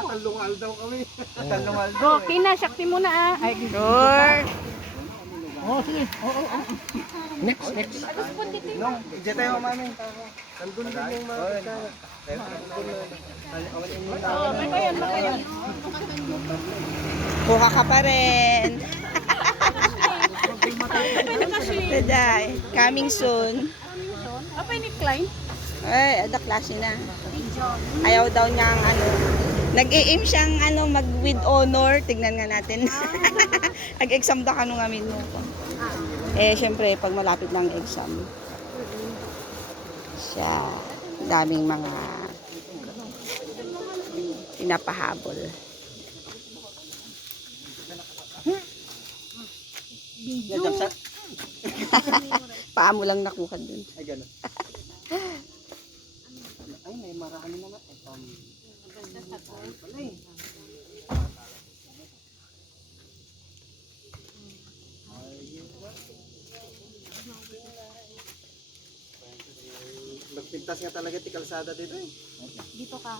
Talungal daw kami. Talungal daw. Okay na, Shakti muna ah. Ay, Sure. Oh, sige. Next. No, dyan tayo mami. Nandun din yung mga kasama. makayan. Kuha ka pa rin. Daday, coming soon. Apa ini Klein? Ay, ada klase na. Ayaw daw niyang ano. Nag-i-aim siyang ano, mag with honor. Tignan nga natin. Nag-exam daw kanong amin mo. Eh, syempre, pag malapit ng exam. Siya, daming mga pinapahabol. Paa mo lang nakuha dun. Ay, gano'n. Ay, may marami naman. Magpintas nga talaga ti kalsada dito eh. Dito ka.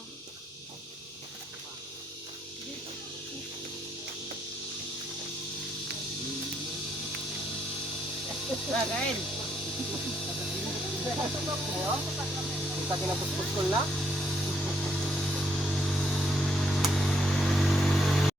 Kita kinapuspos ko na.